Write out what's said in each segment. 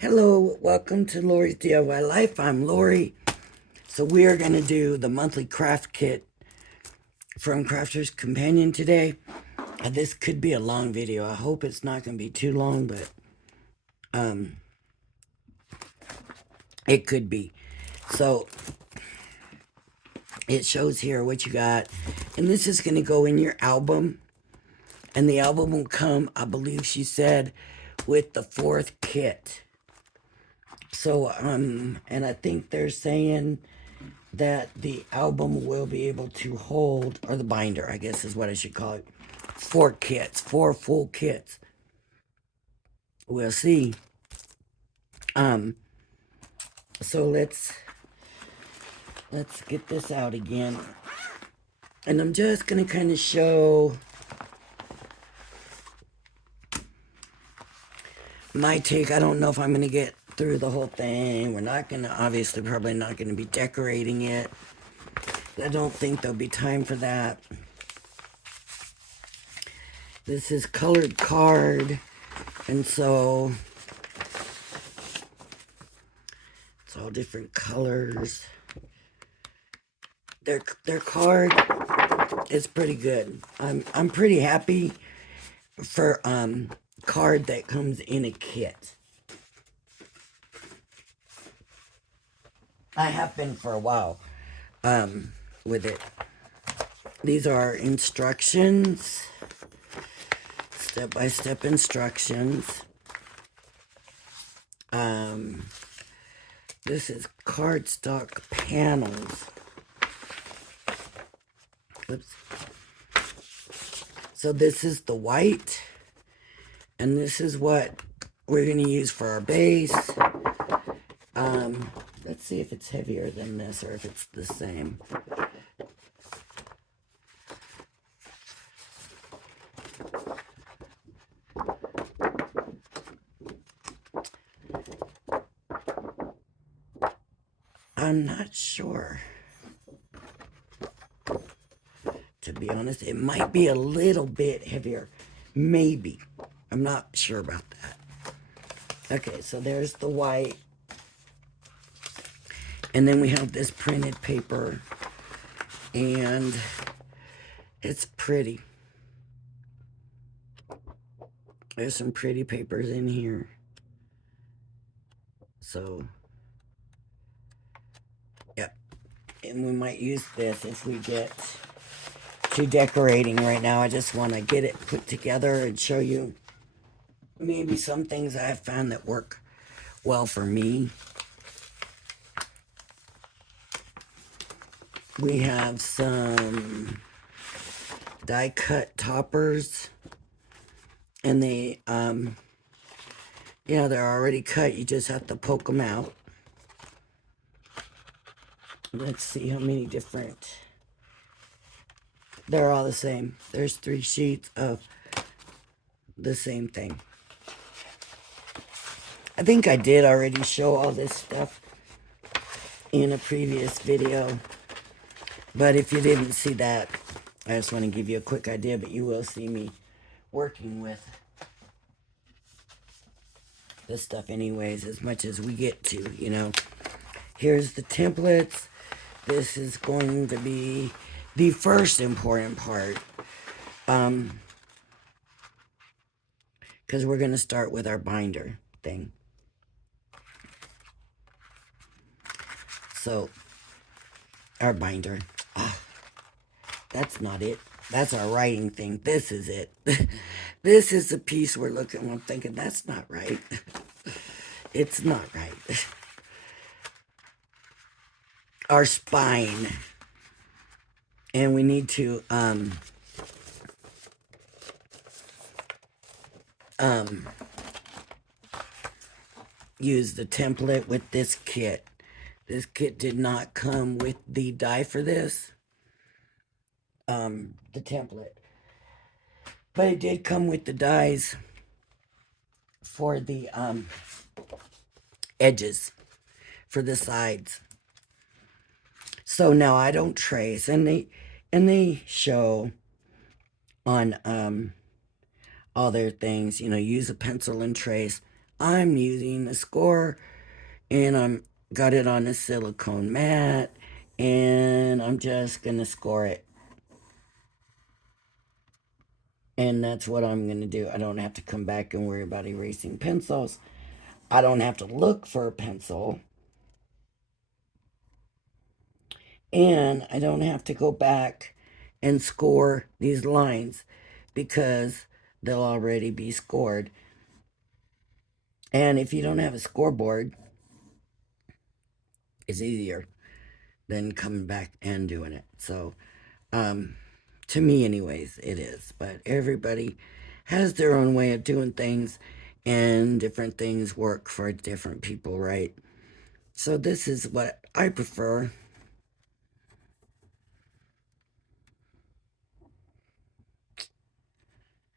Hello, welcome to Lori's DIY Life. I'm Lori. So we are going to do the monthly craft kit from Crafter's Companion today. This could be a long video. I hope it's not going to be too long, but it could be. So it shows here what you got. And this is going to go in your album. And the album will come, I believe she said, with the 4th kit. So, and I think they're saying that the album will be able to hold, or the binder, I guess is what I should call it, 4 kits, 4 full kits. We'll see. So let's get this out again. And I'm just going to kind of show my take. I don't know if I'm going to get through the whole thing. We're not going to, obviously, probably not going to be decorating it. I don't think there'll be time for that. This is colored card, and so it's all different colors. Their card is pretty good. I'm pretty happy for card that comes in a kit. I have been for a while with it. These are instructions, step-by-step instructions. This is cardstock panels. Oops. So this is the white, and this is what we're going to use for our base. Let's see if it's heavier than this or if it's the same. I'm not sure. To be honest, it might be a little bit heavier. Maybe. I'm not sure about that. Okay, so there's the white. And then we have this printed paper. And it's pretty. There's some pretty papers in here. So, yep. And we might use this if we get to decorating right now. I just want to get it put together and show you maybe some things I've found that work well for me. We have some die cut toppers, and they yeah, they're already cut. You just have to poke them out. Let's see how many different. They're all the same. There's 3 sheets of the same thing. I think I did already show all this stuff in a previous video. But if you didn't see that, I just want to give you a quick idea, but you will see me working with this stuff anyways, as much as we get to, you know. Here's the templates. This is going to be the first important part. Because we're going to start with our binder thing. So, our binder. That's not it. That's our writing thing. This is it. This is the piece we're looking. I'm thinking, that's not right. It's not right. Our spine. And we need to use the template with this kit. This kit did not come with the die for this. The template. But it did come with the dies for the edges, for the sides. So now I don't trace, and they show on all their things, you know, use a pencil and trace. I'm using a score, and I'm got it on a silicone mat, and I'm just gonna score it. And that's what I'm gonna do. I don't have to come back and worry about erasing pencils. I don't have to look for a pencil. And I don't have to go back and score these lines because they'll already be scored. And if you don't have a scoreboard, it's easier than coming back and doing it. So, to me, anyways, it is. But everybody has their own way of doing things, and different things work for different people, right? So, this is what I prefer.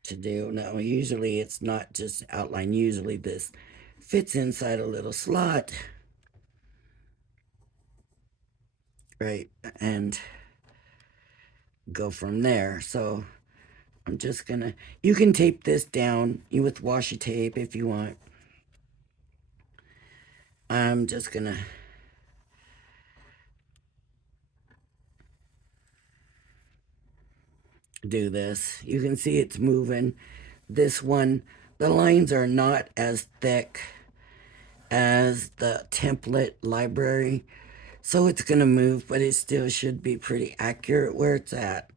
To do. Now, usually it's not just outline. Usually this fits inside a little slot, right? And go from there. So I'm just gonna, you can tape this down with washi tape if you want. I'm just gonna do this. You can see it's moving. This one, the lines are not as thick as the template library, so it's gonna move, but it still should be pretty accurate where it's at.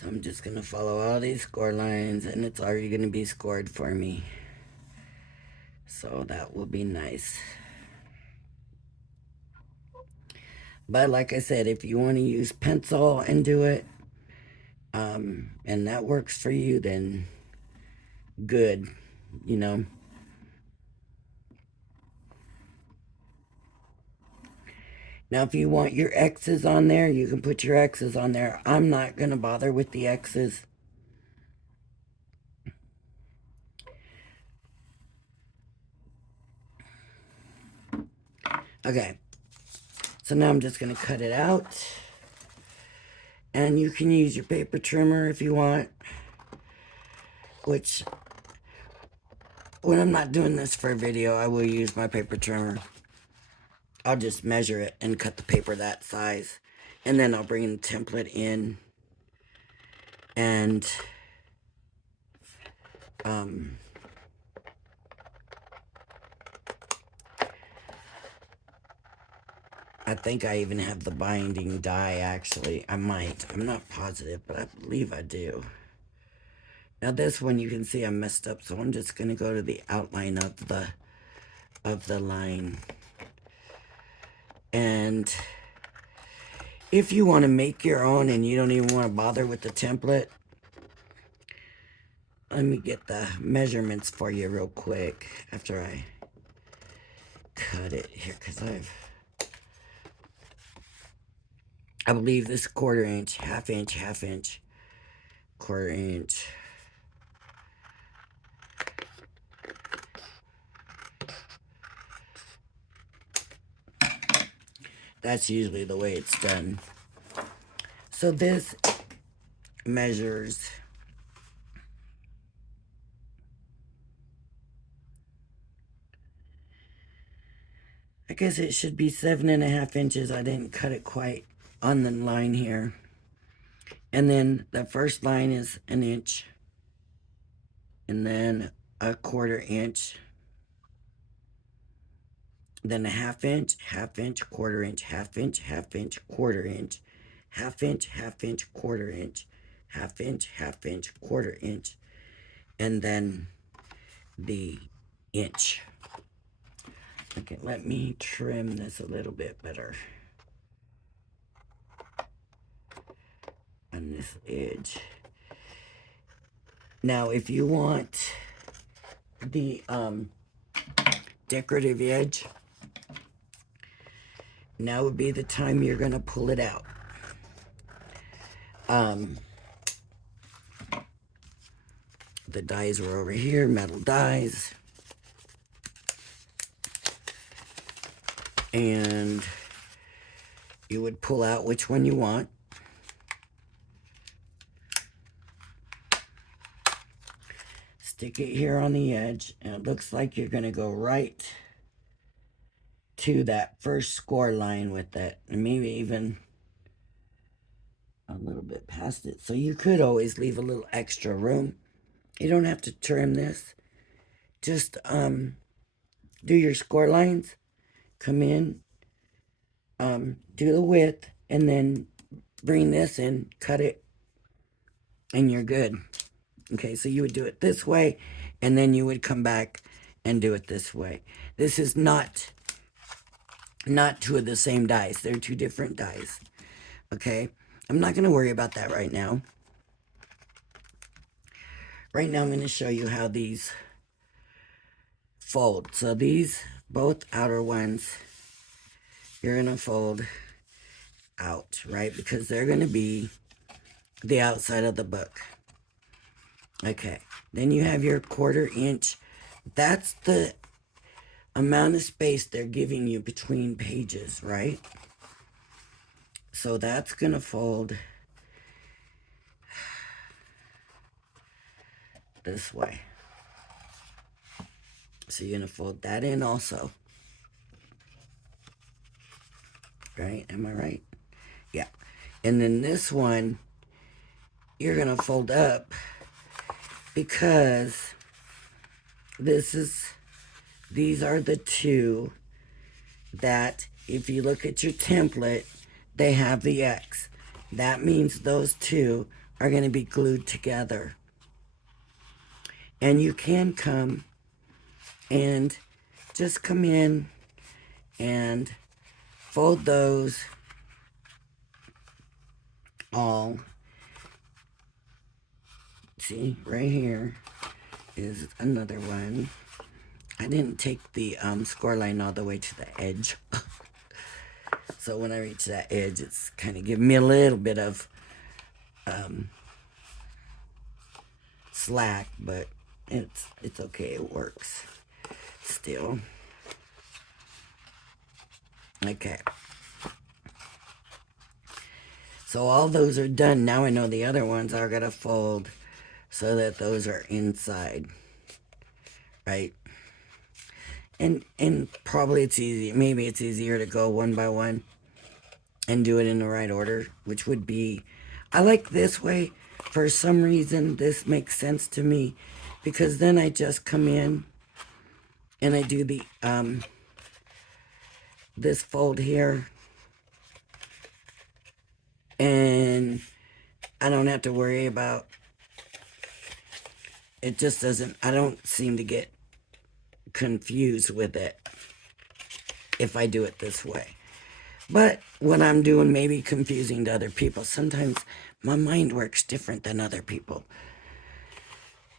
So I'm just gonna follow all these score lines, and it's already gonna be scored for me. So that will be nice. But like I said, if you want to use pencil and do it, and that works for you, then good, you know. Now, if you want your X's on there, you can put your X's on there. I'm not gonna bother with the X's. Okay, so now I'm just gonna cut it out. And you can use your paper trimmer if you want, which when I'm not doing this for a video, I will use my paper trimmer. I'll just measure it and cut the paper that size. And then I'll bring the template in. And I think I even have the binding die, actually. I might. I'm not positive, but I believe I do. Now this one you can see I messed up, so I'm just going to go to the outline of the line. And if you want to make your own and you don't even want to bother with the template, let me get the measurements for you real quick after I cut it here, because I believe this 1/4 inch, half inch, 1/4 inch. That's usually the way it's done. So this measures, I guess it should be 7.5 inches. I didn't cut it quite on the line here. And then the first line is 1 inch. And then a 1/4 inch. Then a half inch, 1/4 inch, half inch, 1/4 inch, half inch, 1/4 inch, half inch, 1/4 inch, and then the inch. Okay, let me trim this a little bit better on this edge. Now, if you want the decorative edge, now would be the time you're going to pull it out. The dies were over here, metal dies. And you would pull out which one you want. Stick it here on the edge, and it looks like you're going to go right to that first score line with it, and maybe even a little bit past it. So you could always leave a little extra room. You don't have to trim this. Just do your score lines, come in, do the width, and then bring this in, cut it, and you're good. Okay, so you would do it this way, and then you would come back and do it this way. This is not two of the same dies. They're two different dies. Okay, I'm not going to worry about that right now. Right now I'm going to show you how these fold. So these, both outer ones, you're going to fold out, right? Because they're going to be the outside of the book. Okay, then you have your 1/4 inch. That's the amount of space they're giving you between pages, right? So that's going to fold this way. So you're going to fold that in also. Right? Am I right? Yeah. And then this one, you're going to fold up because these are the two that, if you look at your template, they have the X. That means those two are going to be glued together. And you can come and just come in and fold those all. See, right here is another one. I didn't take the score line all the way to the edge. So when I reach that edge, it's kind of giving me a little bit of slack, but it's okay. It works still. Okay. So all those are done. Now I know the other ones are going to fold so that those are inside. Right? And probably it's easy. Maybe it's easier to go one by one and do it in the right order, which would be, I like this way. For some reason, this makes sense to me, because then I just come in and I do the this fold here, and I don't have to worry about it. Just doesn't, I don't seem to get confused with it if I do it this way. But what I'm doing may be confusing to other people. Sometimes my mind works different than other people.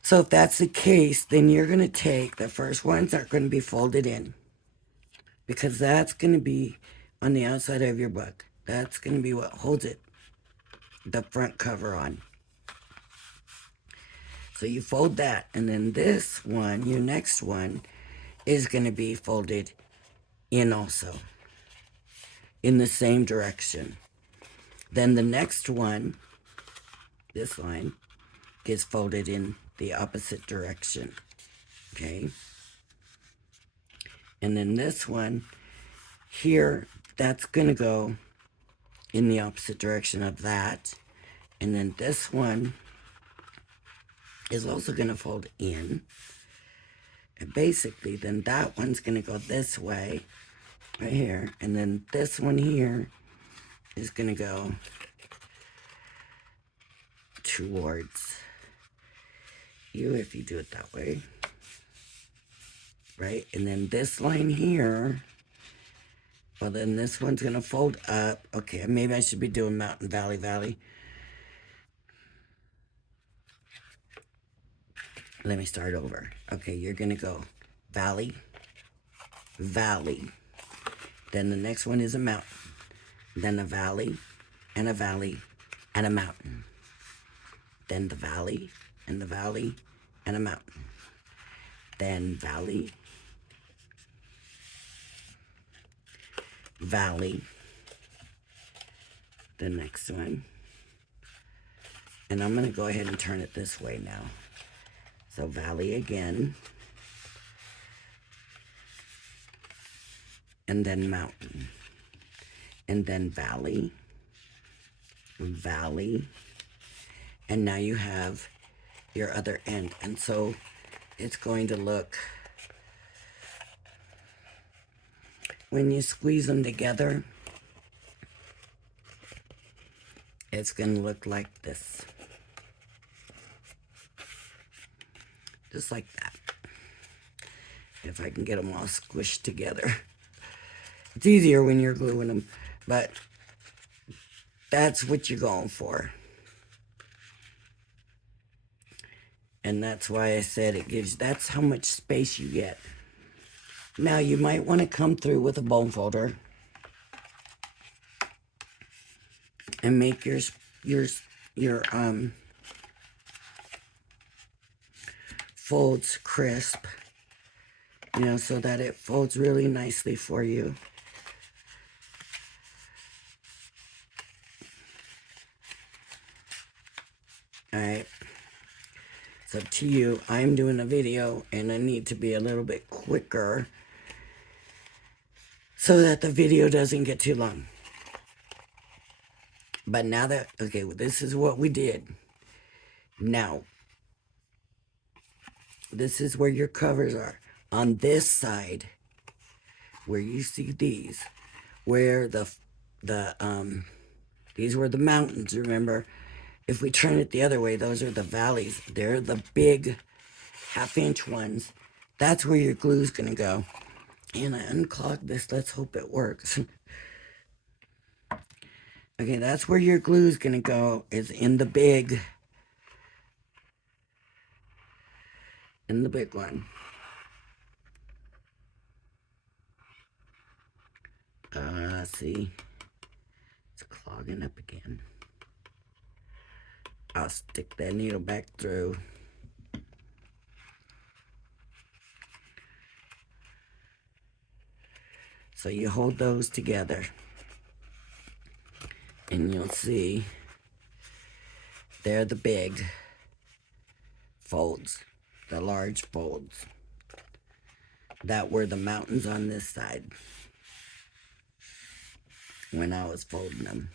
So if that's the case, then you're going to take the first ones that are going to be folded in, because that's going to be on the outside of your book. That's going to be what holds it, the front cover on. So you fold that, and then this one, your next one, is going to be folded in also, in the same direction. Then the next one, this line, gets folded in the opposite direction. Okay? And then this one here, that's going to go in the opposite direction of that. And then this one is also going to fold in. And basically, then that one's going to go this way, right here. And then this one here is going to go towards you if you do it that way. Right? And then this line here, well, then this one's going to fold up. Okay, maybe I should be doing mountain, valley, valley. Let me start over. Okay, you're going to go valley, valley. Then the next one is a mountain. Then a valley, and a valley, and a mountain. Then the valley, and the valley, and a mountain. Then valley, Valley, the next one. And I'm going to go ahead and turn it this way now. So Valley again. And then Mountain. And then Valley. Valley. And now you have your other end. And so it's going to look, when you squeeze them together, it's going to look like this. Just like that. If I can get them all squished together. It's easier when you're gluing them, but that's what you're going for. And that's why I said it gives, that's how much space you get. Now you might want to come through with a bone folder and make your folds crisp, you know, so that it folds really nicely for you. All right. It's up to you. I'm doing a video and I need to be a little bit quicker so that the video doesn't get too long. But now that, okay, well, this is what we did. Now, this is where your covers are. On this side, where you see these, where these were the mountains, remember? If we turn it the other way, those are the valleys. They're the big half-inch ones. That's where your glue's gonna go. And I unclogged this. Let's hope it works. Okay, that's where your glue's gonna go, is in the big one. See, it's clogging up again. I'll stick that needle back through. So you hold those together and you'll see they're the big folds, the large folds that were the mountains on this side when I was folding them.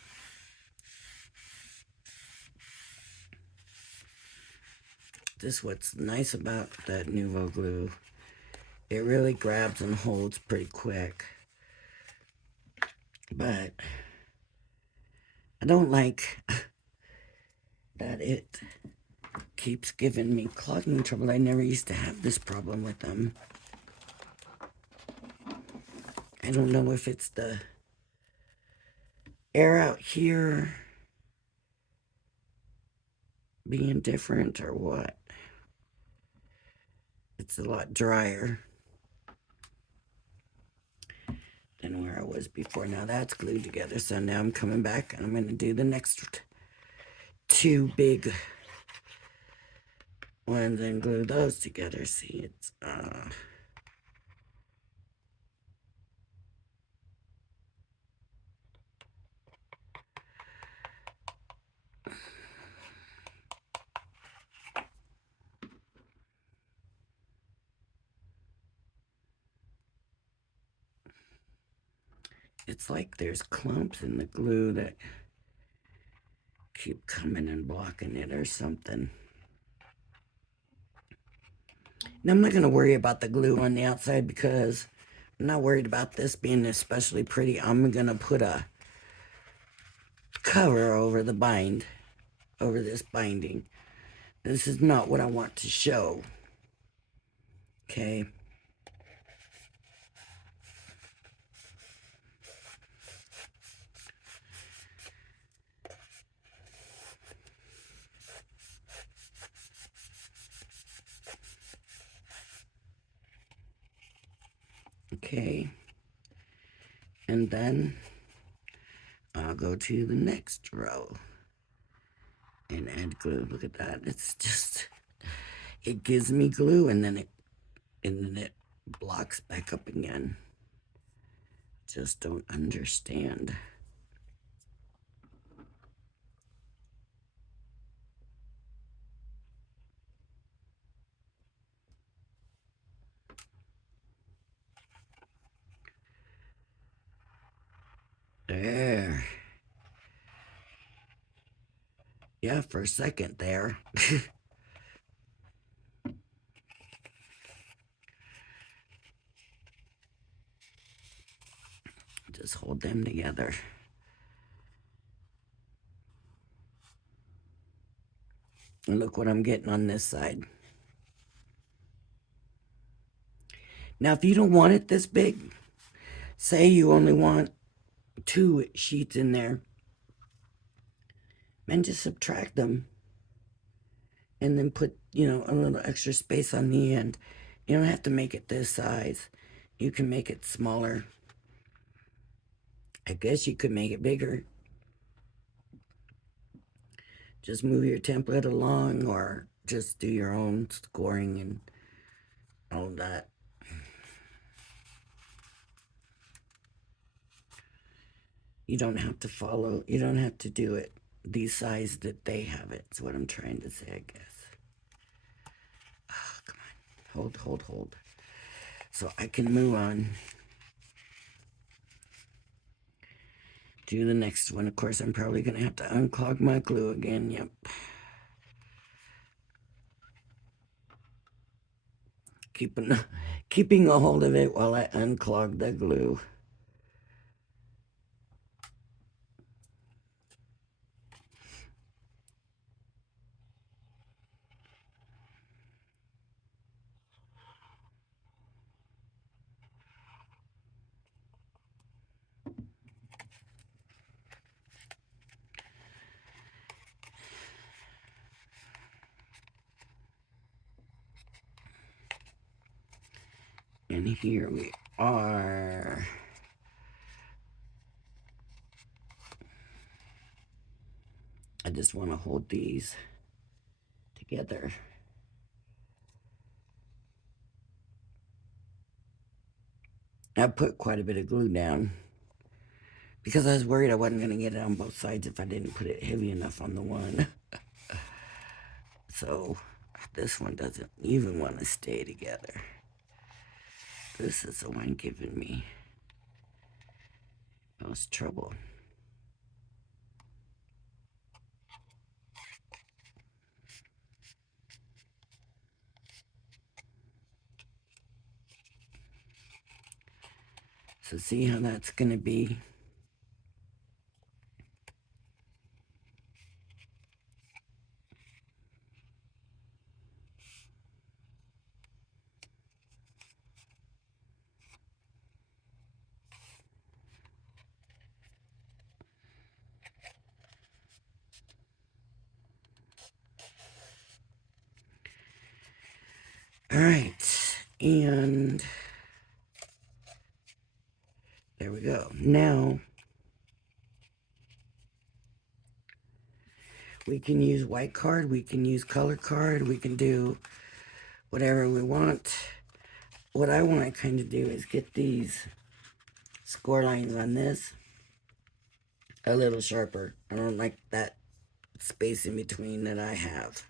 This is what's nice about that Nuvo glue. It really grabs and holds pretty quick. But I don't like that it keeps giving me clogging trouble. I never used to have this problem with them. I don't know if it's the air out here being different or what. It's a lot drier than where I was before. Now that's glued together, so now I'm coming back and I'm going to do the next two big ones and glue those together. See, it's like there's clumps in the glue that keep coming and blocking it or something. Now I'm not going to worry about the glue on the outside because I'm not worried about this being especially pretty. I'm going to put a cover over the over this binding. This is not what I want to show. Okay. Okay. And then I'll go to the next row and add glue. Look at that. It's just, it gives me glue and then it blocks back up again. just don't understand. There. Yeah, for a second there. Just hold them together. And look what I'm getting on this side. Now, if you don't want it this big, say you only want 2 sheets in there, and just subtract them and then put, a little extra space on the end. You don't have to make it this size. You can make it smaller. I guess you could make it bigger. Just move your template along or just do your own scoring and all of that. You don't have to follow, you don't have to do it the size that they have it. That's what I'm trying to say, I guess. Oh, come on. Hold. So I can move on to the next one. Of course, I'm probably going to have to unclog my glue again. Yep. Keeping a hold of it while I unclog the glue. And here we are. I just want to hold these together. I put quite a bit of glue down because I was worried I wasn't going to get it on both sides if I didn't put it heavy enough on the one. So this one doesn't even want to stay together. This is the one giving me most trouble. So see how that's going to be? All right, and there we go. Now we can use white card, we can use color card, we can do whatever we want. What I want to kind of do is get these score lines on this a little sharper. I don't like that space in between that I have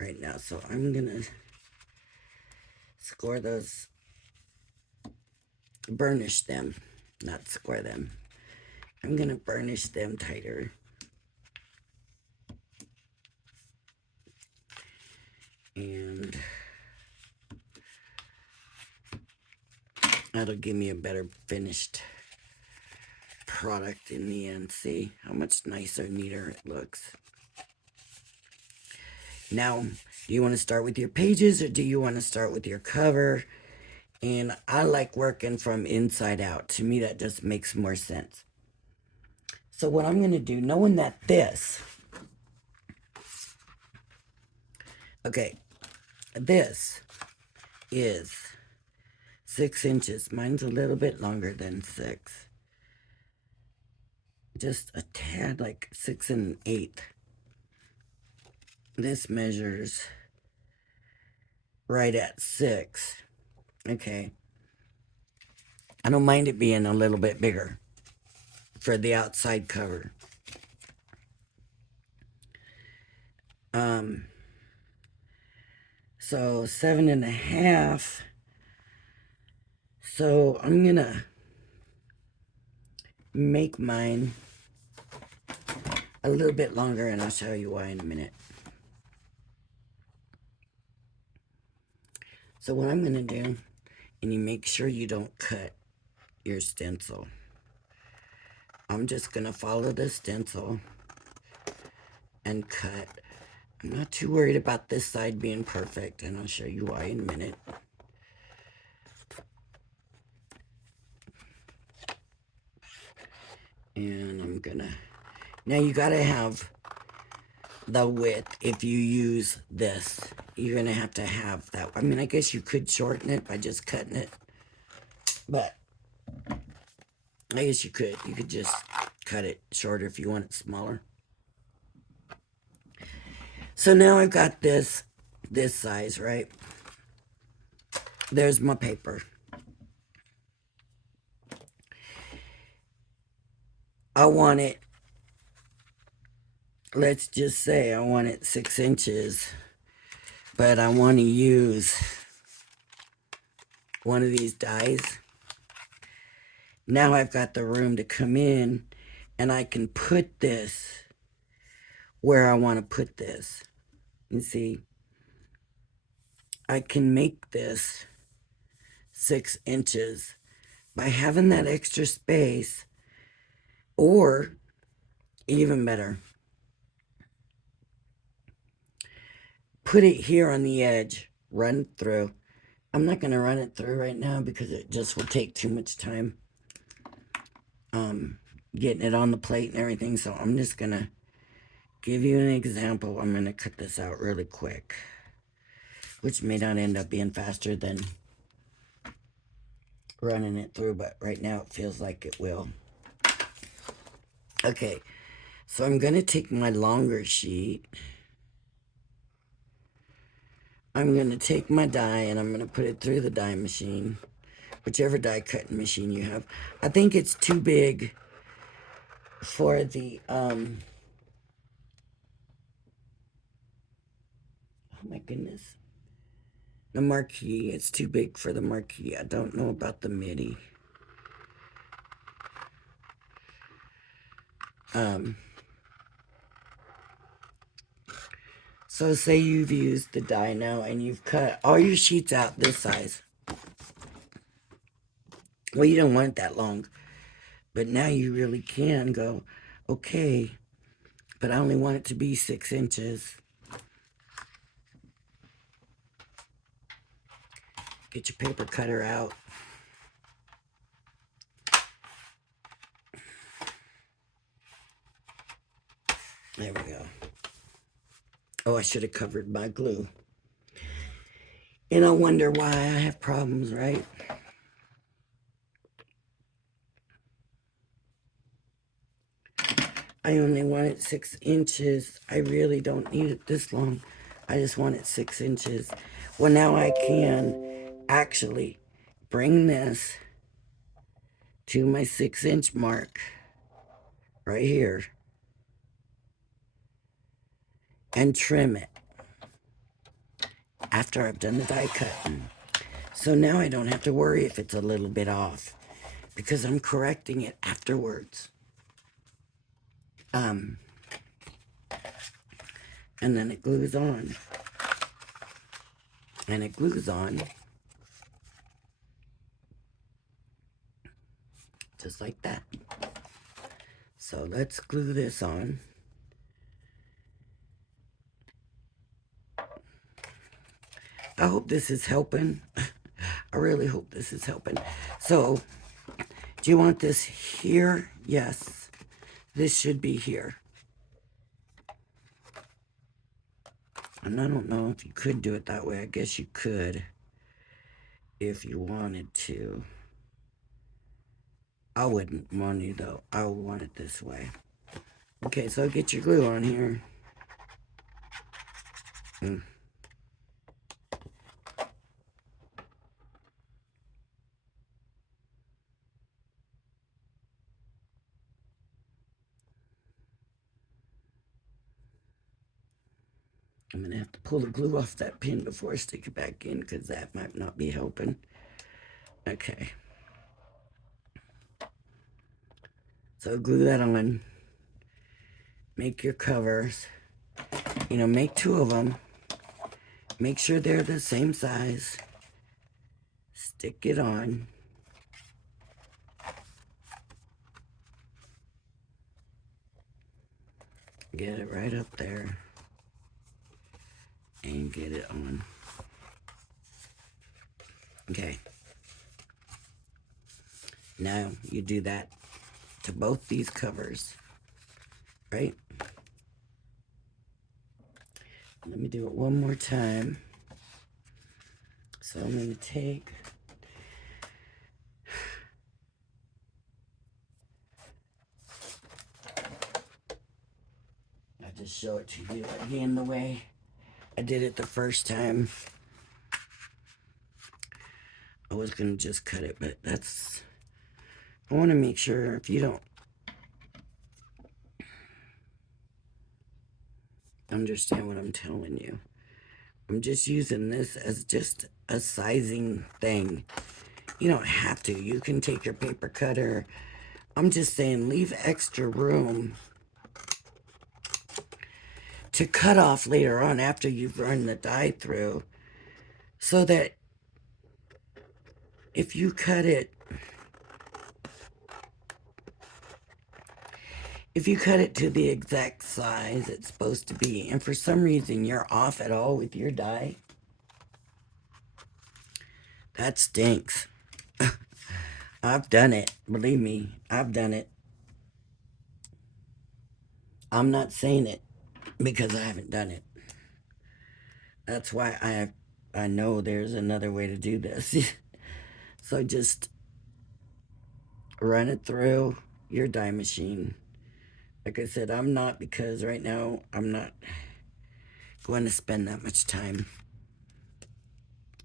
right now. So I'm going to score those, burnish them, not square them. I'm going to burnish them tighter. And that'll give me a better finished product in the end. See how much nicer, neater it looks. Now, do you want to start with your pages or do you want to start with your cover? And I like working from inside out. To me, that just makes more sense. So what I'm going to do, knowing that this, okay, this is 6 inches. Mine's a little bit longer than 6. Just a tad, like 6 1/8. This measures right at 6. Okay. I don't mind it being a little bit bigger for the outside cover. So 7.5. So I'm gonna make mine a little bit longer, and I'll show you why in a minute. So what I'm gonna do, and you make sure you don't cut your stencil. I'm just gonna follow the stencil and cut. I'm not too worried about this side being perfect, and I'll show you why in a minute. And I'm gonna, now you gotta have the width. If you use this, you're gonna have to have that. I mean, I guess you could shorten it by just cutting it, but I guess you could just cut it shorter if you want it smaller. So now I've got this size, right? There's my paper. I want it, let's just say I want it 6 inches, but I want to use one of these dies. Now I've got the room to come in, and I can put this where I want to put this. You see, I can make this 6 inches by having that extra space, or even better, put it here on the edge, run through. I'm not going to run it through right now because it just will take too much time getting it on the plate and everything. So I'm just going to give you an example. I'm going to cut this out really quick, which may not end up being faster than running it through, but right now it feels like it will. Okay, so I'm going to take my longer sheet. I'm going to take my die and I'm going to put it through the die machine, whichever die cutting machine you have. I think it's too big for the, oh my goodness, the marquee. It's too big for the marquee. I don't know about the MIDI. So say you've used the die now and you've cut all your sheets out this size. Well, you don't want it that long, but now you really can go, okay, but I only want it to be 6 inches. Get your paper cutter out. There we go. Oh, I should have covered my glue. And I wonder why I have problems, right? I only want it 6 inches. I really don't need it this long. I just want it 6 inches. Well, now I can actually bring this to my 6-inch mark right here and trim it after I've done the die cutting. So now I don't have to worry if it's a little bit off because I'm correcting it afterwards. And then it glues on. And it glues on just like that. So let's glue this on. I hope this is helping. I really hope this is helping. So, do you want this here? Yes. This should be here. And I don't know if you could do it that way. I guess you could if you wanted to. I wouldn't want to though. I would want it this way. Okay, so get your glue on here. I'm going to have to pull the glue off that pin before I stick it back in because that might not be helping. Okay. So glue that on. Make your covers. You know, make 2 of them. Make sure they're the same size. Stick it on. Get it right up there. And get it on. Okay. Now you do that to both these covers. Right? Let me do it one more time. So I'm going to take I'll just show it to you again the way I did it the first time. I was going to just cut it, but I want to make sure if you don't understand what I'm telling you. I'm just using this as just a sizing thing. You don't have to. You can take your paper cutter. I'm just saying leave extra room to cut off later on after you've run the die through, so that if you cut it to the exact size it's supposed to be, and for some reason you're off at all with your die, that stinks. I've done it. Believe me, I've done it. I'm not saying it because I haven't done it. That's why I know there's another way to do this. So just run it through your die machine. Like I said, I'm not, because right now I'm not going to spend that much time.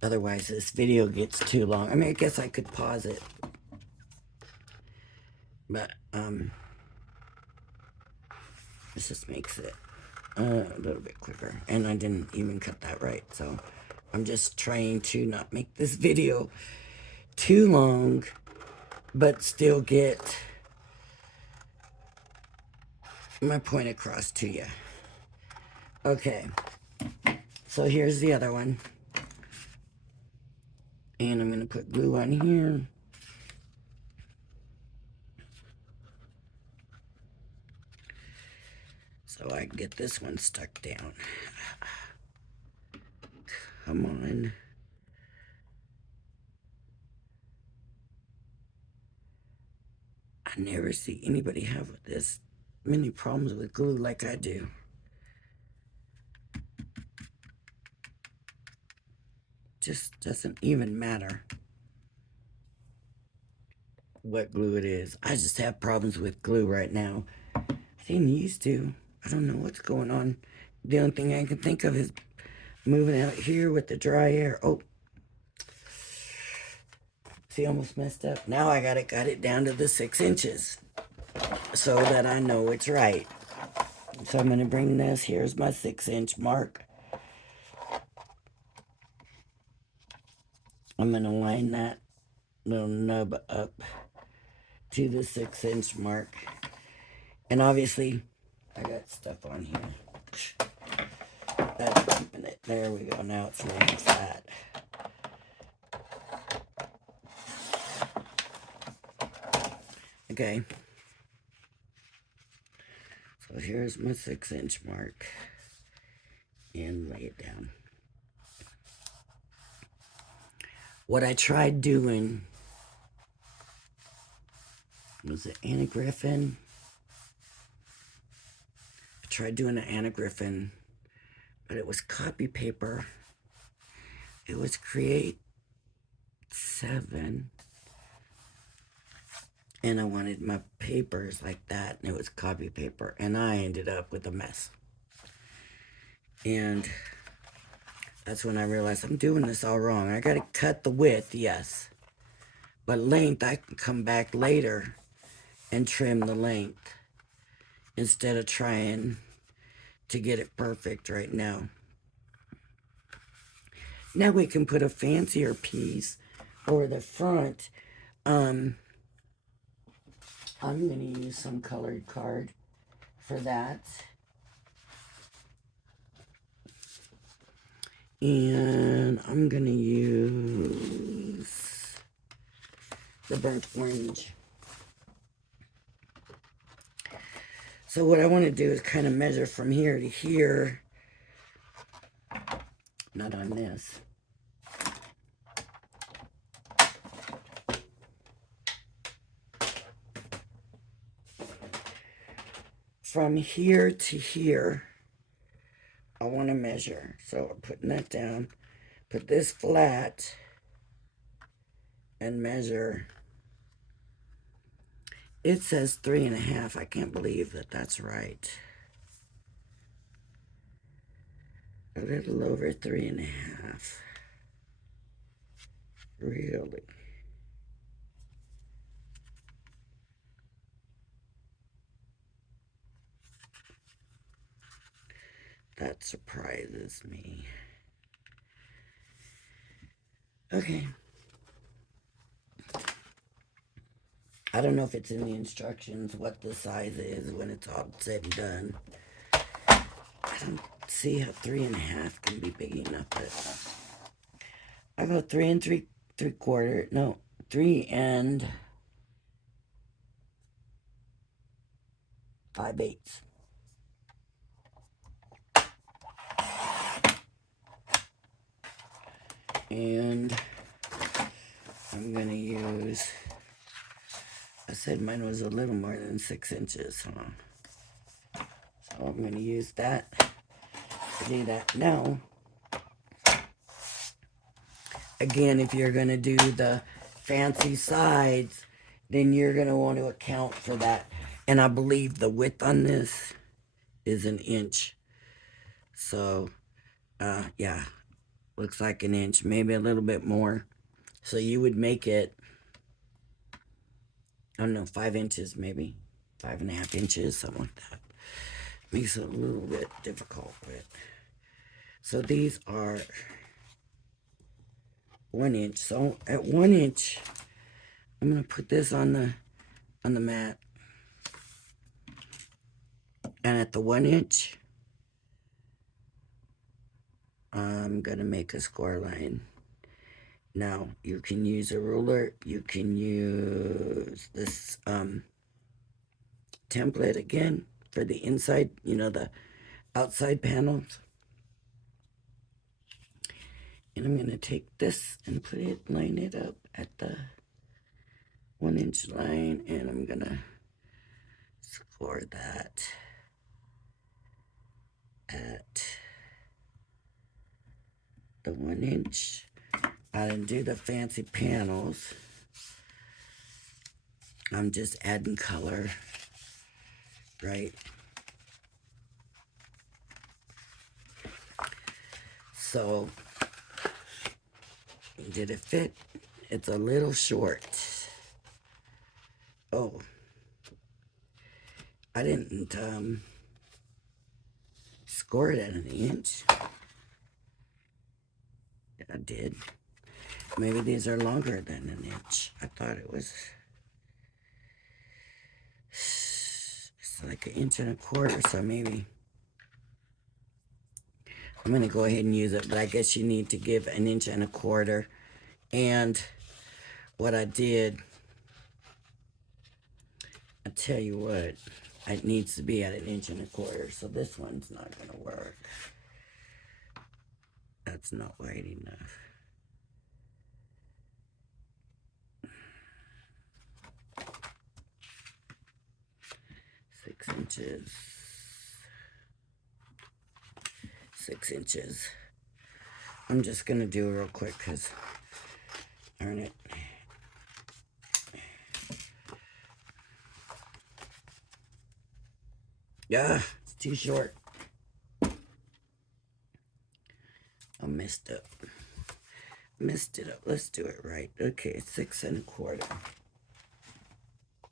Otherwise this video gets too long. I mean, I guess I could pause it, but this just makes it a little bit quicker. And I didn't even cut that right, so I'm just trying to not make this video too long, but still get my point across to you. Okay, so here's the other one. And I'm going to put glue on here. So I can get this one stuck down. Come on. I never see anybody have this many problems with glue like I do. Just doesn't even matter what glue it is. I just have problems with glue right now. I didn't used to. I don't know what's going on. The only thing I can think of is moving out here with the dry air. Oh, see, almost messed up. Now I got it down to the 6 inches so that I know it's right. So I'm going to bring this. Here's my 6-inch mark. I'm going to line that little nub up to the 6-inch mark. And obviously, I got stuff on here. That's keeping it. There we go. Now it's laying flat. Okay. So here's my 6-inch mark. And lay it down. What I tried doing was the Anna Griffin. I tried doing an Anna Griffin, but it was copy paper. It was Create 7. And I wanted my papers like that, and it was copy paper. And I ended up with a mess. And that's when I realized I'm doing this all wrong. I got to cut the width, yes. But length, I can come back later and trim the length instead of trying to get it perfect right now. Now we can put a fancier piece over the front. I'm going to use some colored card for that. And I'm going to use the burnt orange. So what I want to do is kind of measure from here to here. Not on this. From here to here, I want to measure. So I'm putting that down. Put this flat and measure. It says 3.5. I can't believe that that's right. A little over 3.5. Really? That surprises me. Okay. I don't know if it's in the instructions what the size is when it's all said and done. I don't see how 3.5 can be big enough, but I go 3 and 3/4. No, 3 and 5/8. And I'm gonna use, I said mine was a little more than 6 inches, huh? So I'm gonna use that to do that. Now, again, if you're gonna do the fancy sides, then you're gonna want to account for that. And I believe the width on this is 1 inch. So, yeah, looks like 1 inch, maybe a little bit more. So you would make it, I don't know, 5 inches maybe, 5.5 inches, something like that. Makes it a little bit difficult, but so these are 1 inch. So at 1 inch, I'm gonna put this on the mat, and at the 1 inch, I'm gonna make a score line. Now you can use a ruler. You can use this template again for the inside, you know, the outside panels. And I'm gonna take this and line it up at the 1 inch line, and I'm gonna score that at the 1 inch. I didn't do the fancy panels. I'm just adding color, right? So, did it fit? It's a little short. Oh, I didn't score it at 1 inch. I did. Maybe these are longer than 1 inch. I thought it was, it's like 1.25 inches, so maybe. I'm gonna go ahead and use it, but I guess you need to give 1.25 inches. And what I did, I tell you what, it needs to be at 1.25 inches, so this one's not gonna work. That's not wide enough. Six inches. 6 inches. I'm just gonna do it real quick because, darn it. Yeah, it's too short. I messed up. Messed it up. Let's do it right. Okay, 6 1/4.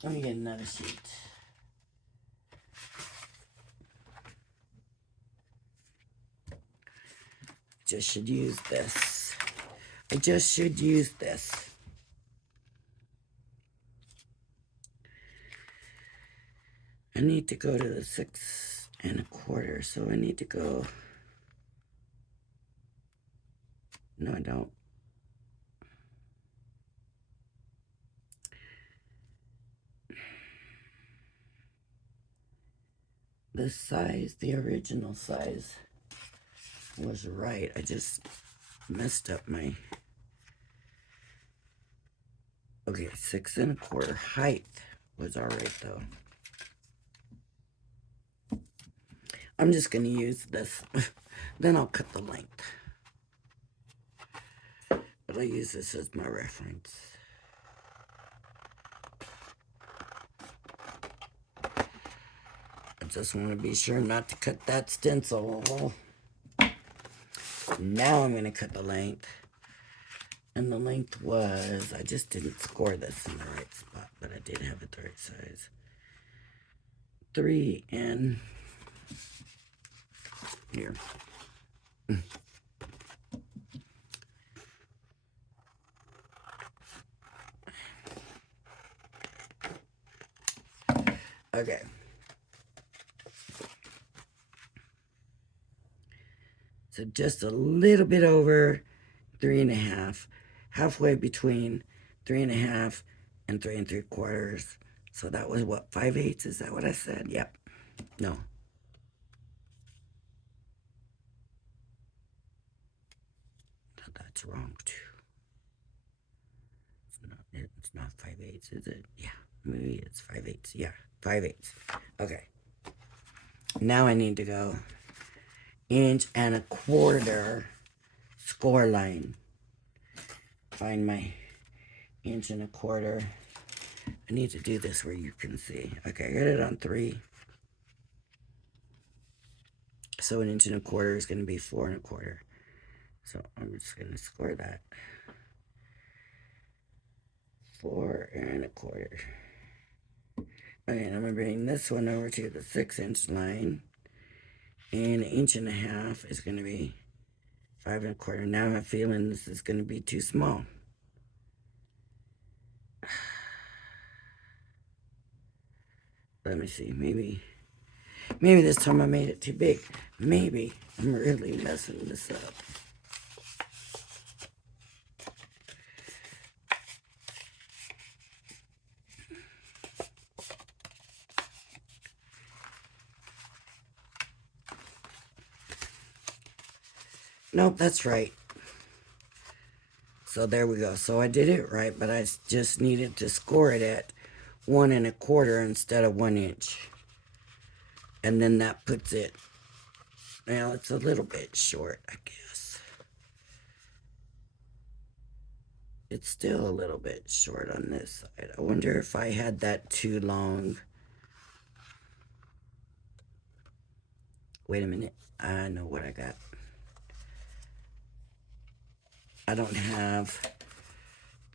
Let me get another sheet. Just should use this. I just should use this. I need to go to the 6¼ so I need to go. No, I don't. The size, the original size was right. I just messed up my, okay, 6¼ height was all right though. I'm just gonna use this, then I'll cut the length. But I use this as my reference. I just want to be sure not to cut that stencil. Now I'm gonna cut the length. And the length was, I just didn't score this in the right spot, but I did have it the right size. 3 and here. Okay. So just a little bit over 3½, halfway between 3½ and 3¾ So that was what, 5/8? Is that what I said? Yep. No. That's wrong too. It's not 5/8, is it? Yeah, maybe it's 5/8. Yeah, 5/8. Okay. Now I need to go 1¼ score line. Find my 1¼ I need to do this where you can see. Okay, I got it on 3. So 1¼ is going to be 4¼ So I'm just going to score that. 4¼ Okay, and I'm going to bring this one over to the 6" line. And 1½ is going to be 5¼ Now I'm feeling this is going to be too small. Let me see, maybe this time I made it too big. Maybe I'm really messing this up. Nope, that's right. So there we go. So I did it right, but I just needed to score it at 1¼ instead of 1 inch. And then that puts it, well, it's a little bit short, I guess. It's still a little bit short on this side. I wonder if I had that too long. Wait a minute. I know what I got. I don't have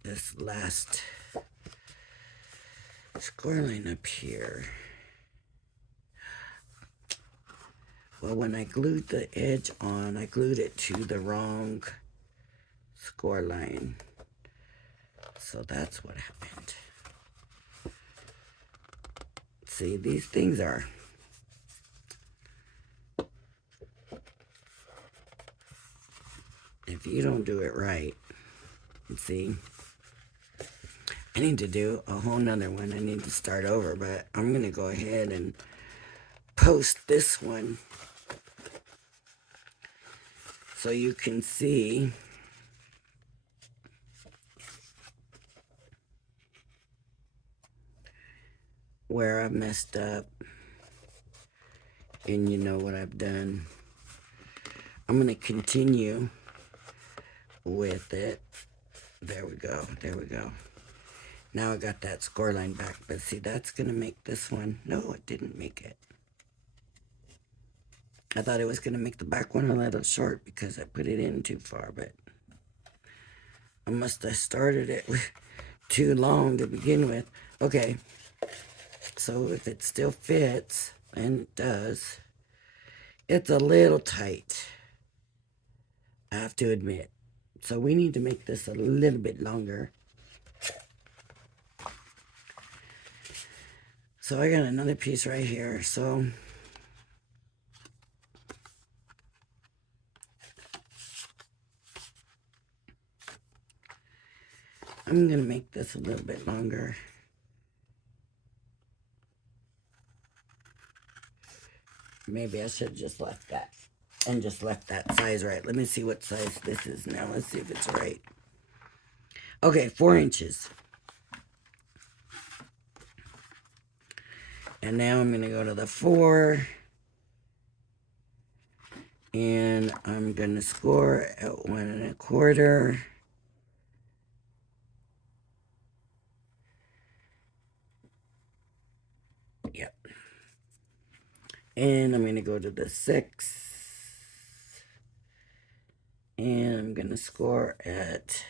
this last score line up here. Well, when I glued the edge on, I glued it to the wrong score line. So that's what happened. See, these things are... If you don't do it right, see, I need to do a whole nother one. I need to start over, but I'm going to go ahead and post this one so you can see where I messed up and you know what I've done. I'm going to continue with it. There we go. There we go. Now I got that score line back, but see, that's going to make this one. No, it didn't make it. I thought it was going to make the back one a little short because I put it in too far, but I must have started it too long to begin with. Okay, so if it still fits, and it does, it's a little tight, I have to admit. So we need to make this a little bit longer. So I got another piece right here. So I'm going to make this a little bit longer. Maybe I should have just left that and just left that size right. Let me see what size this is now. Let's see if it's right. Okay, 4 inches. And now I'm going to go to the 4. And I'm going to score at 1 1/4. Yep. And I'm going to go to the 6. And I'm going to score at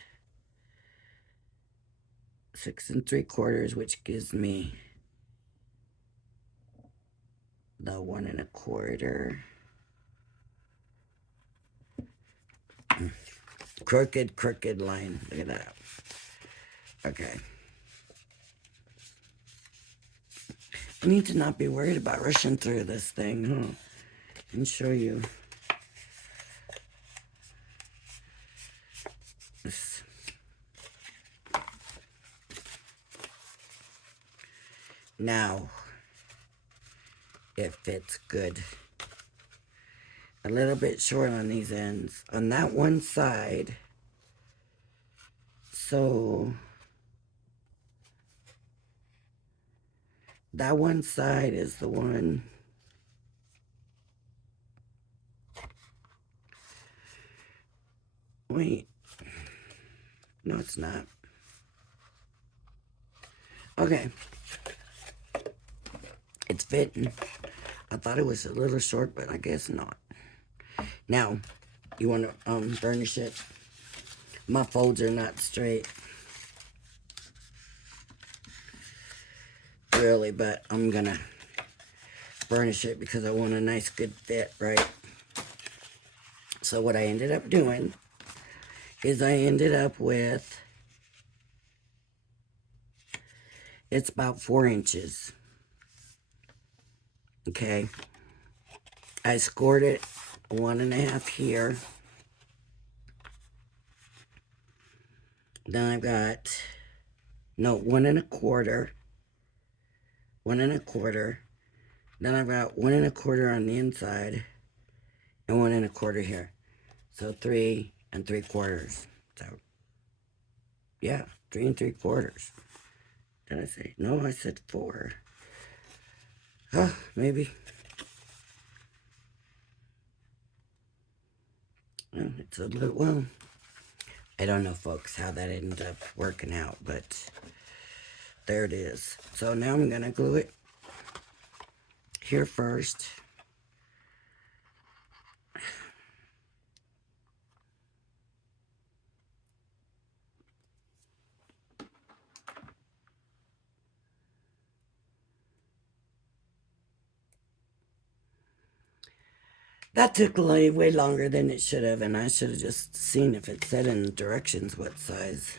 6 3/4, which gives me the 1 1/4. Crooked line. Look at that. Okay. I need to not be worried about rushing through this thing, huh? And show you this. Now, it fits good. A little bit short on these ends. On that one side. So that one side is the one. Wait. No, it's not. Okay. It's fitting. I thought it was a little short, but I guess not. Now, you want to burnish it. My folds are not straight. Really, but I'm going to burnish it because I want a nice good fit, right? So what I ended up doing is I ended up with, it's about 4 inches. Okay. I scored it 1 1/2 here. Then I've got, no, 1 1/4. 1 1/4. Then I've got 1 1/4 on the inside and 1 1/4 here. So 3 3/4. So, yeah, 3 3/4. Did I say? No, I said 4. Huh, maybe. It's a little, well, I don't know, folks, how that ended up working out, but there it is. So now I'm going to glue it here first. That took way longer than it should have, and I should have just seen if it said in the directions what size.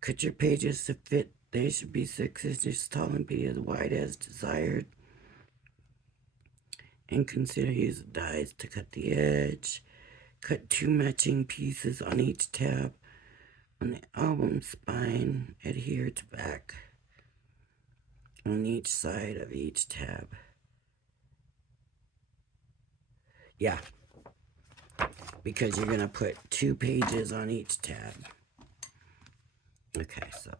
Cut your pages to fit. They should be 6 inches tall and be as wide as desired. And consider using dies to cut the edge. Cut 2 matching pieces on each tab. On the album spine, adhere to back on each side of each tab. Yeah, because you're going to put 2 pages on each tab. Okay, so.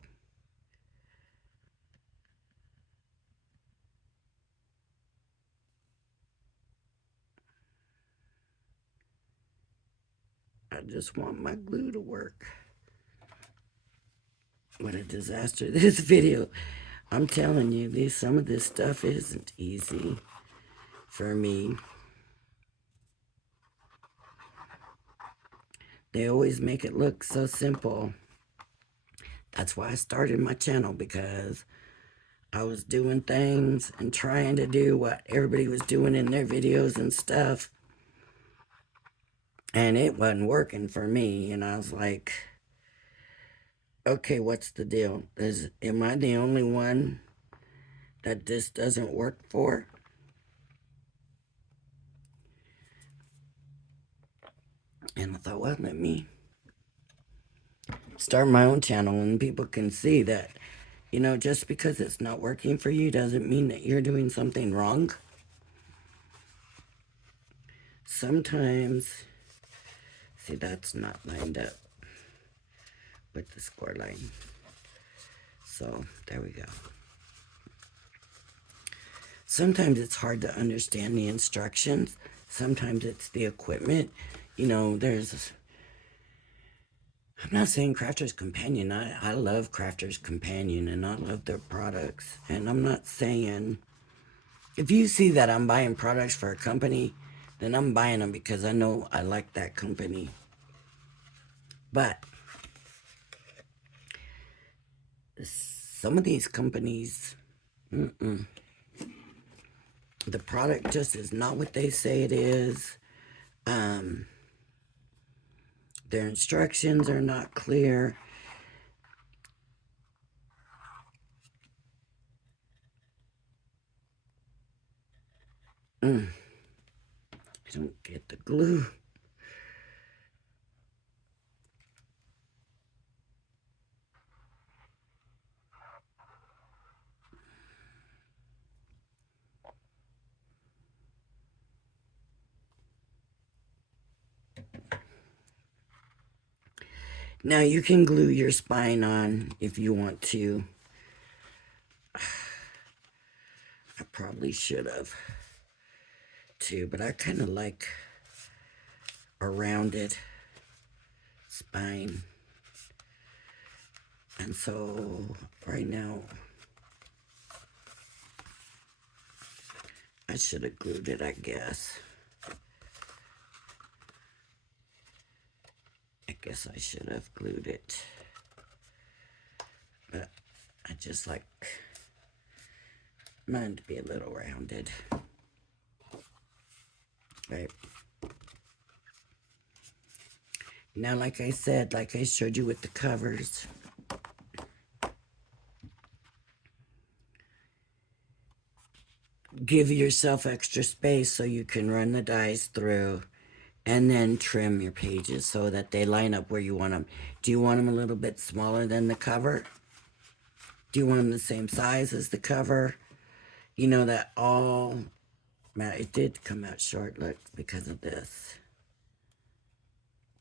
I just want my glue to work. What a disaster this video. I'm telling you, some of this stuff isn't easy for me. They always make it look so simple. That's why I started my channel, because I was doing things and trying to do what everybody was doing in their videos and stuff. And it wasn't working for me. And I was like, okay, what's the deal? Am I the only one that this doesn't work for? And I thought, well, let me start my own channel, and people can see that, you know, just because it's not working for you doesn't mean that you're doing something wrong. Sometimes, see, that's not lined up with the score line. So there we go. Sometimes it's hard to understand the instructions. Sometimes it's the equipment. You know, I'm not saying Crafter's Companion. I love Crafter's Companion and I love their products. And I'm not saying, if you see that I'm buying products for a company, then I'm buying them because I know I like that company. But some of these companies, the product just is not what they say it is. Their instructions are not clear. I don't get the glue. Now you can glue your spine on if you want to. I probably should have too, but I kind of like a rounded spine. And so right now, I should have glued it, I guess. I guess I should have glued it. But I just like mine to be a little rounded. Right. Now, like I said, like I showed you with the covers, give yourself extra space so you can run the dies through and then trim your pages so that they line up where you want them. Do you want them a little bit smaller than the cover? Do you want them the same size as the cover? You know that all, man, it did come out short, look, because of this.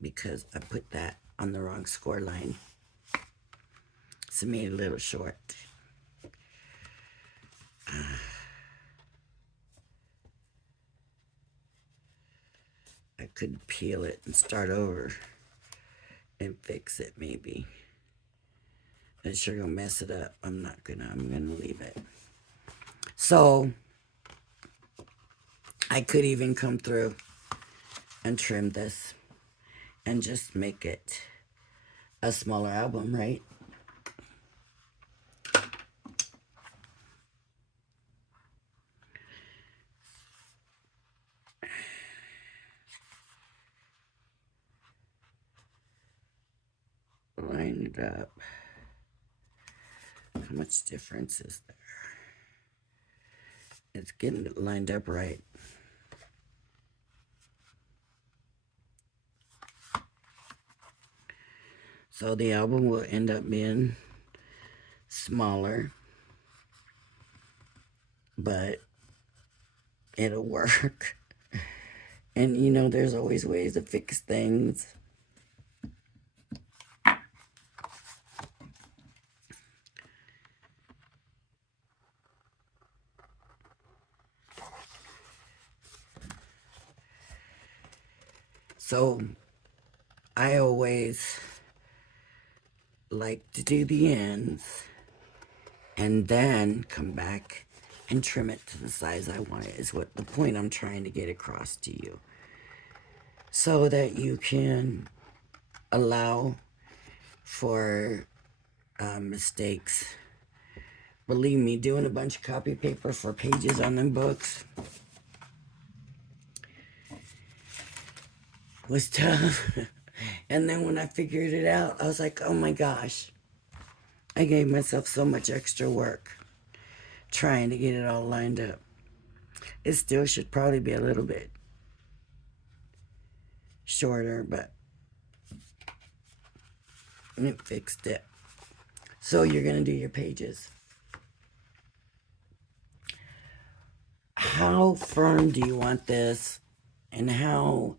Because I put that on the wrong score line. So it made it a little short. I could peel it and start over and fix it maybe. It's sure gonna mess it up. I'm gonna leave it. So I could even come through and trim this and just make it a smaller album, right? Line it up. How much difference is there? It's getting it lined up right. So the album will end up being smaller, but it'll work. And you know, there's always ways to fix things. So I always like to do the ends and then come back and trim it to the size I want it, is what the point I'm trying to get across to you. So that you can allow for mistakes. Believe me, doing a bunch of copy paper for pages on them books was tough. And then when I figured it out, I was like, oh my gosh, I gave myself so much extra work trying to get it all lined up. It still should probably be a little bit shorter, but it fixed it. So you're going to do your pages. How firm do you want this? And how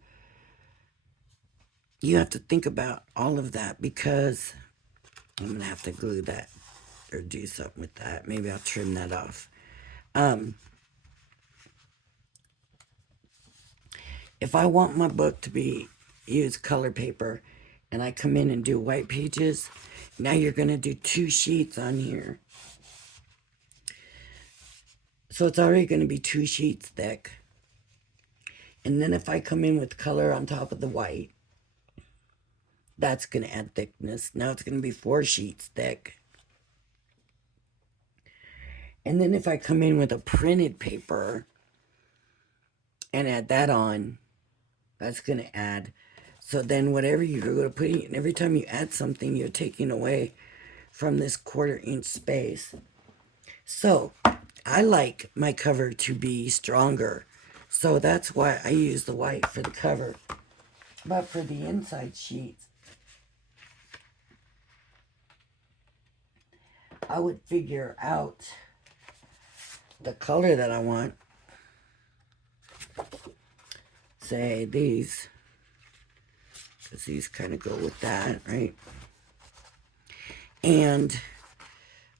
you have to think about all of that, because I'm going to have to glue that or do something with that. Maybe I'll trim that off. If I want my book to be use color paper and I come in and do white pages, now you're going to do 2 sheets on here. So it's already going to be 2 sheets thick. And then if I come in with color on top of the white, that's going to add thickness. Now it's going to be 4 sheets thick. And then if I come in with a printed paper and add that on, that's going to add. So then whatever you go to put in, every time you add something, you're taking away from this 1/4 inch space. So I like my cover to be stronger. So that's why I use the white for the cover. But for the inside sheets, I would figure out the color that I want. Say these, because these kind of go with that, right? And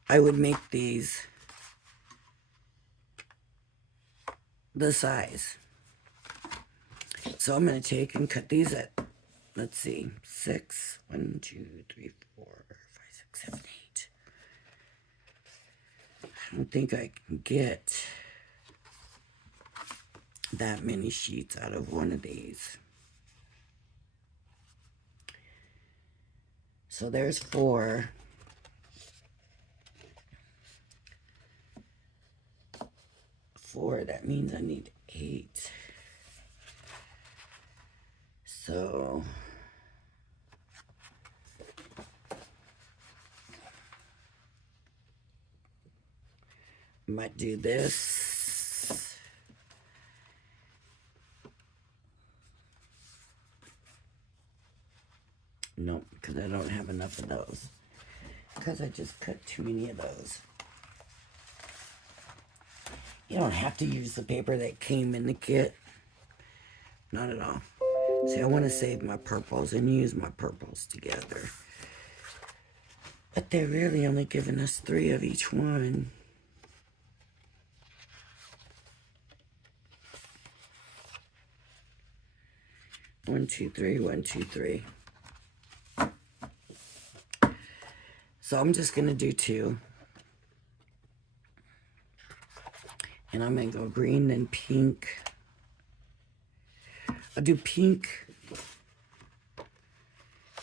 I would make these the size. So I'm going to take and cut these at, let's see, 6, 1, 2, 3, 4, 5, 6, 7, 8. I don't think I can get that many sheets out of one of these. So there's 4. 4, that means I need 8. So I might do this. Nope, because I don't have enough of those. Because I just cut too many of those. You don't have to use the paper that came in the kit. Not at all. See, I want to save my purples and use my purples together. But they're really only giving us 3 of each one. One, two, three, 1, 2, 3. So I'm just going to do 2. And I'm going to go green and pink. I'll do pink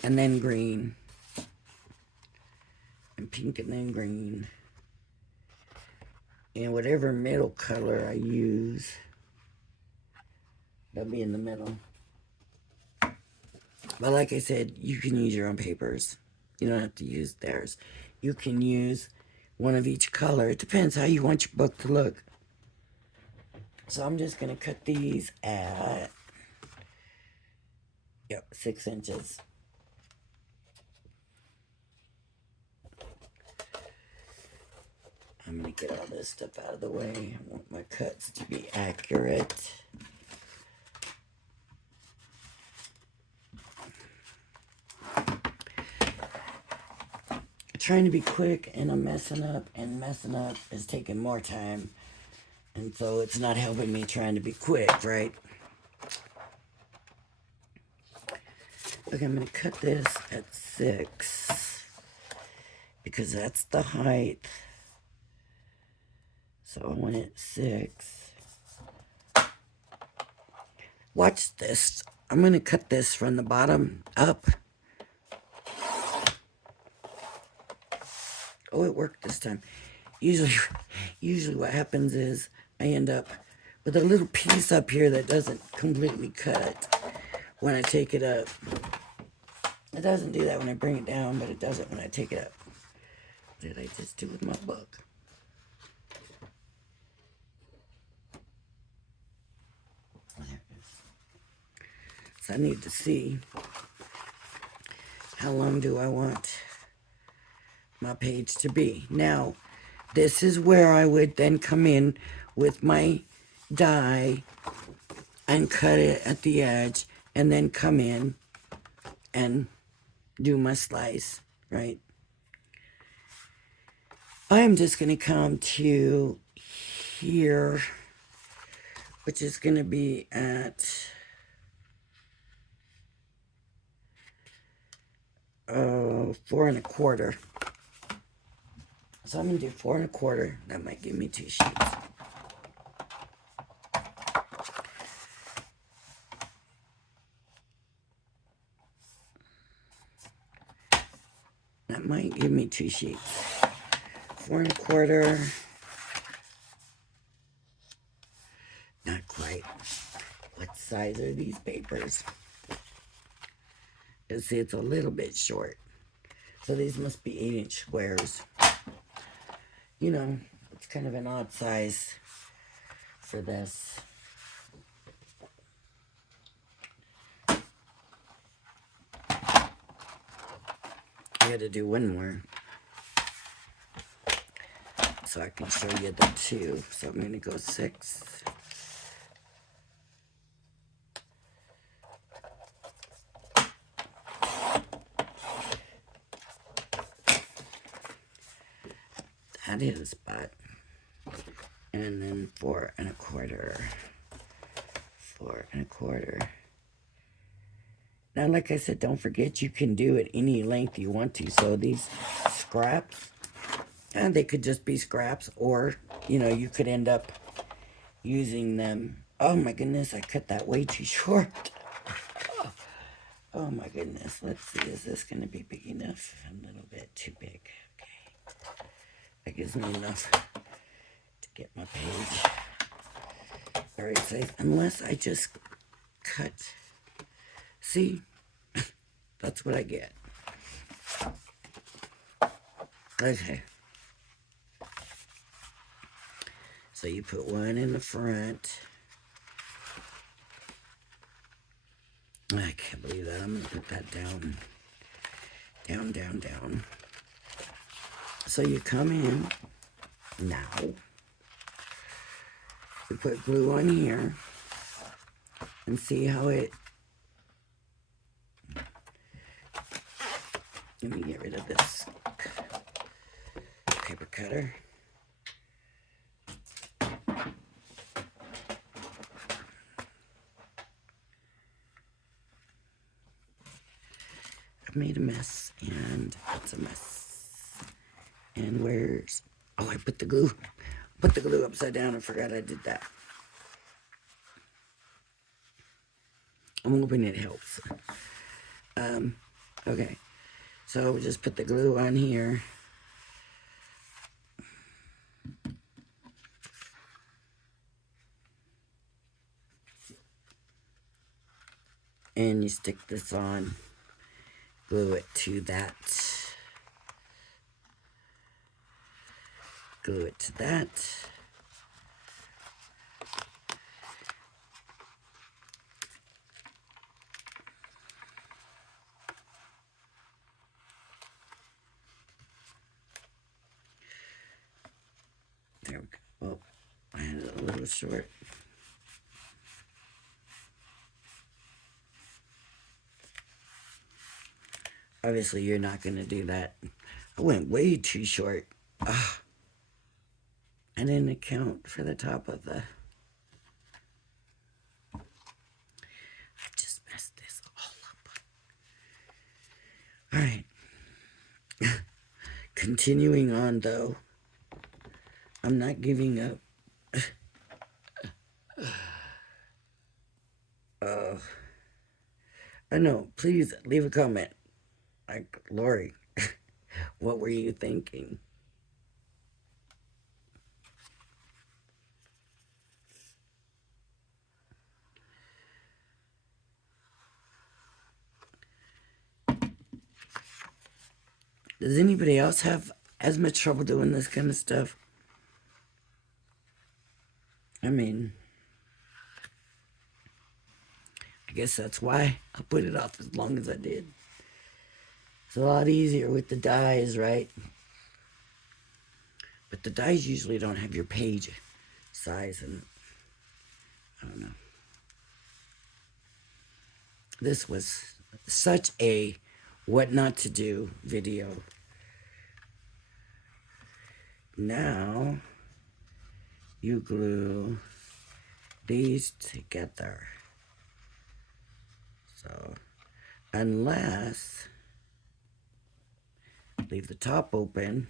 and then green. And pink and then green. And whatever middle color I use, that'll be in the middle. But like I said, you can use your own papers. You don't have to use theirs. You can use one of each color. It depends how you want your book to look. So I'm just going to cut these at 6 inches. I'm going to get all this stuff out of the way. I want my cuts to be accurate. Trying to be quick and I'm messing up, and messing up is taking more time. And so it's not helping me trying to be quick, right? Okay, I'm going to cut this at 6 because that's the height. So I want it 6. Watch this. I'm going to cut this from the bottom up Oh, it worked this time. Usually, usually what happens is I end up with a little piece up here that doesn't completely cut when I take it up. It doesn't do that when I bring it down, but it does it when I take it up. What did I just do with my book? There it is. So I need to see how long do I want my page to be. Now, this is where I would then come in with my die and cut it at the edge and then come in and do my slice, right? I'm just going to come to here, which is going to be at 4 1/4. So I'm going to do 4 1/4. That might give me 2 sheets. That might give me 2 sheets. 4 1/4. Not quite. What size are these papers? You see, it's a little bit short. So these must be 8-inch squares. You know, it's kind of an odd size for this. I had to do one more so I can show you the 2. So I'm going to go 6. That is, but, and then 4 1/4. 4 1/4. Now, like I said, don't forget you can do it any length you want to. So these scraps, and they could just be scraps, or, you know, you could end up using them. Oh my goodness, I cut that way too short. Oh my goodness, let's see, is this going to be big enough? A little bit too big. Okay, that gives me enough to get my page. All right, so unless I just cut, see, that's what I get. Okay. So you put one in the front. I can't believe that. I'm going to put that down. Down, down, down. So you come in now. You put glue on here. And see how it... Let me get rid of this paper cutter. Made a mess, and it's a mess. And where's... Oh, I put the glue. Put the glue upside down. I forgot I did that. I'm hoping it helps. Okay. So just put the glue on here. And you stick this on. Glue it to that. Glue it to that. There we go. Oh, I had it a little short. Obviously, you're not going to do that. I went way too short. Ugh. I didn't account for the top of the... I just messed this all up. All right. Continuing on, though. I'm not giving up. I know. Please leave a comment. Like, Lori, what were you thinking? Does anybody else have as much trouble doing this kind of stuff? I mean, I guess that's why I put it off as long as I did. It's a lot easier with the dies, right? But the dies usually don't have your page size, and I don't know. This was such a what not to do video. Now you glue these together. So unless leave the top open,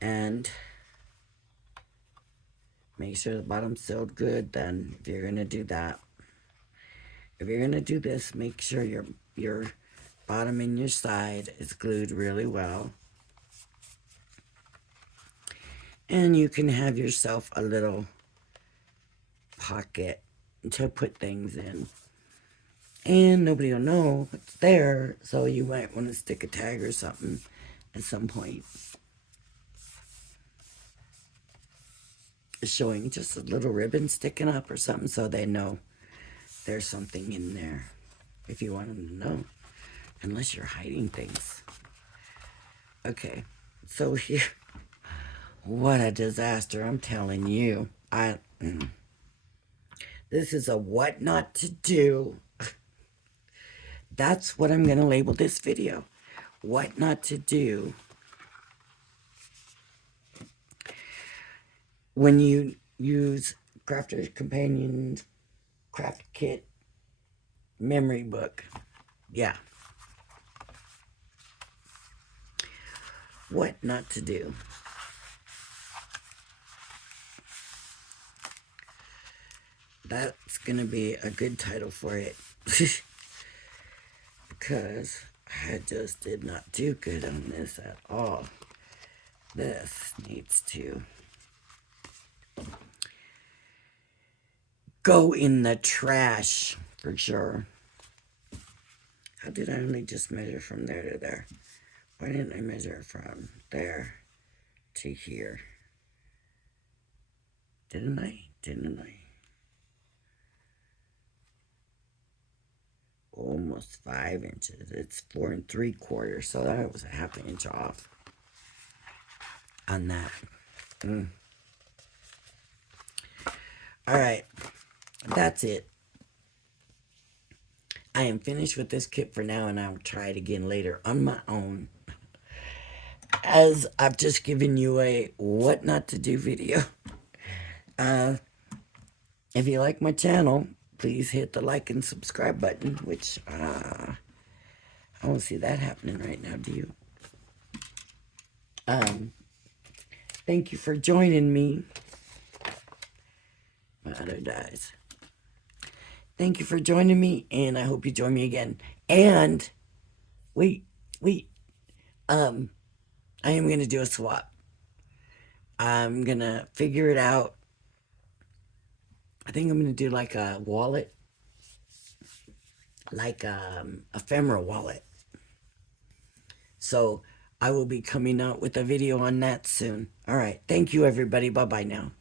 and make sure the bottom's sealed good. Then if you're gonna do that, if you're gonna do this, make sure your bottom and your side is glued really well. And you can have yourself a little pocket to put things in. And nobody will know it's there, so you might want to stick a tag or something at some point. Showing just a little ribbon sticking up or something so they know there's something in there. If you want them to know. Unless you're hiding things. Okay, so here, what a disaster, I'm telling you. This is a what not to do. That's what I'm going to label this video. What not to do when you use Crafter's Companion Craft Kit memory book. Yeah. What not to do. That's going to be a good title for it. Because I just did not do good on this at all. This needs to go in the trash for sure. How did I only just measure from there to there? Why didn't I measure from there to here? Didn't I? Almost 5 inches. It's 4 3/4, so that was a half an inch off on that. All right, that's it. I am finished with this kit for now, and I'll try it again later on my own. As I've just given you a what not to do video. If you like my channel, please hit the like and subscribe button, which I don't see that happening right now, do you? Thank you for joining me. My other dies. Thank you for joining me, and I hope you join me again. And wait, I am going to do a swap. I'm going to figure it out. I think I'm going to do like a wallet, like ephemera wallet. So I will be coming out with a video on that soon. All right. Thank you, everybody. Bye-bye now.